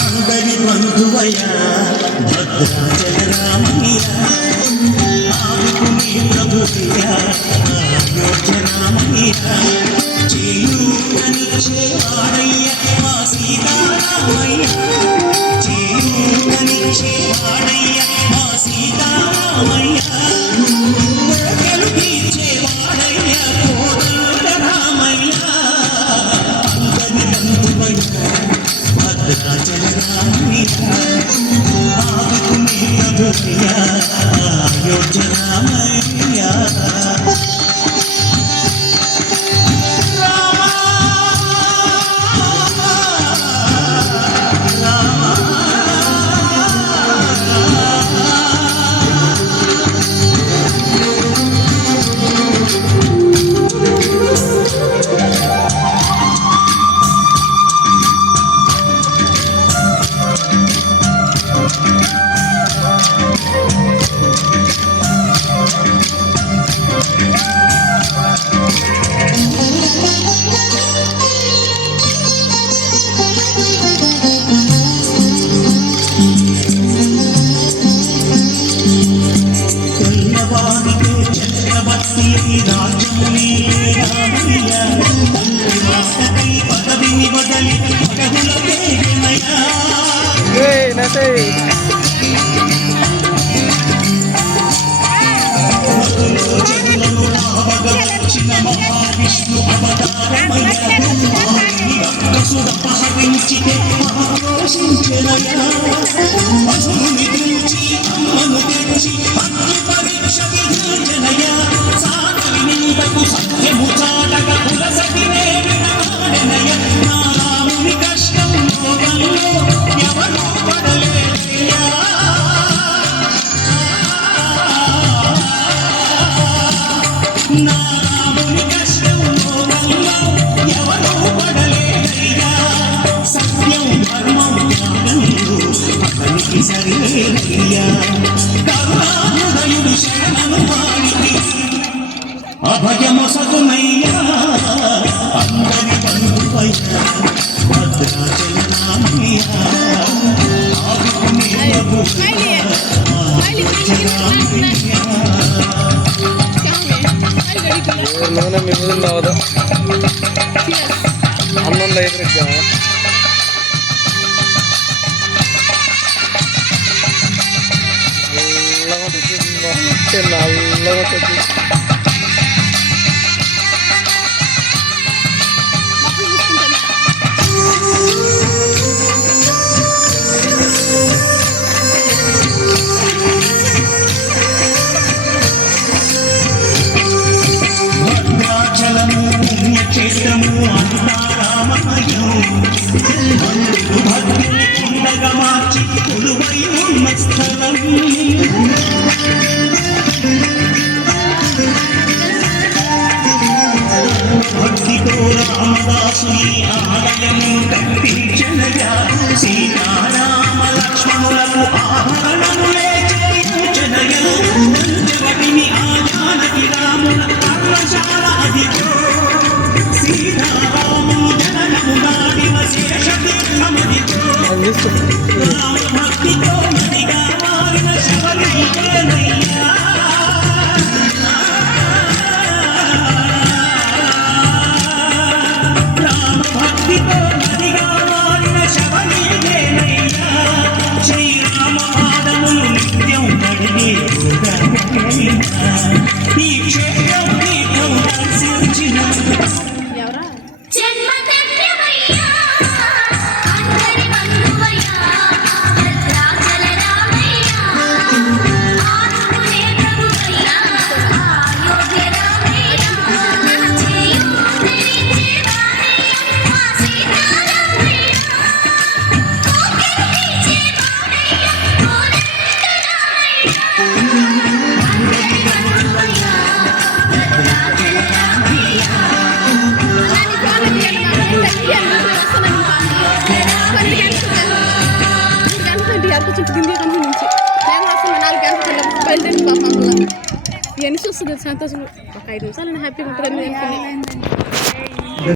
అందరి బంధువయ్య భద్రాచల రామయ్య ఆదుకునే ప్రభువయ్య అయోధ్య రామయ్య చేయూరనిచ్చేవాడయ్య మా సీతారామయ్య చేయూరనిచ్చేవాడయ్య మా సీతారామయ్య కోరికలు తీర్చేవాడయ్య కోదండ రామయ్య అందరి బంధువయ్య భద్రాచల రామయ్య ఆదుకునే ప్రభువయ్య అయోధ్య రామయ్య మహావిష్ణు అవతారమయ్య అపహరించితే మహారోషించెనయ్య అసురుని తెచ్చి అమ్మను తెచ్చి అగ్ని పరీక్ష విధించెనయ్య సాగలి నిందకు సత్యము చాటక కులసతినే వినవాడెనయ్య నా రాముని కష్టం లోకంలో ఎవరూ పడలేదయ్యా నా రాముని కష్టం లోకంలో ఎవరూ పడలేదయ్యా సత్యం ధర్మం త్యాగంలో అతనికి సరిలేదయ్యా కరుణాహృదయుడు శరణను వాడికి అభయమొసగునయ్యా అందరి బంధువయ్య భద్రాచల రామయ్య ఆదుకునే ప్రభువయ్య మీ ముందు రావద్దు అన్నం ఎదురుగా నల్లగా పుణ్యక్షేత్రము అంతారామమయం భక్తులు చింతగా మార్చి కొలువై ఉన్న స్థలం భక్తితో రామదాసుని ఆలయము కట్టించనగా సీతారామ లక్ష్మణులకు ఆభరణములే చేయించనగా జగతిని ఆజానకి రాముల పర్ణశాల అదిగో సీతారాములు జననము నాడిన శేషతీర్థమదిగో రామ భక్తితో నదిగా మారిన శబరిమలయ్యా రామ భక్తితో నదిగా మారిన శబరిమలయ్యా శ్రీరామ పాదములు నిత్యం కడిగే ఈ క్షేత్రం నిత్యం దర్శించిన జన్మ ధన్యమయ్యా అందరి బంధువయ్యా ఇవన్నీ చూస్తుంది సంతోషం. ఒక 5 నిమిషాలు హ్యాపీగా ఉంటుంది.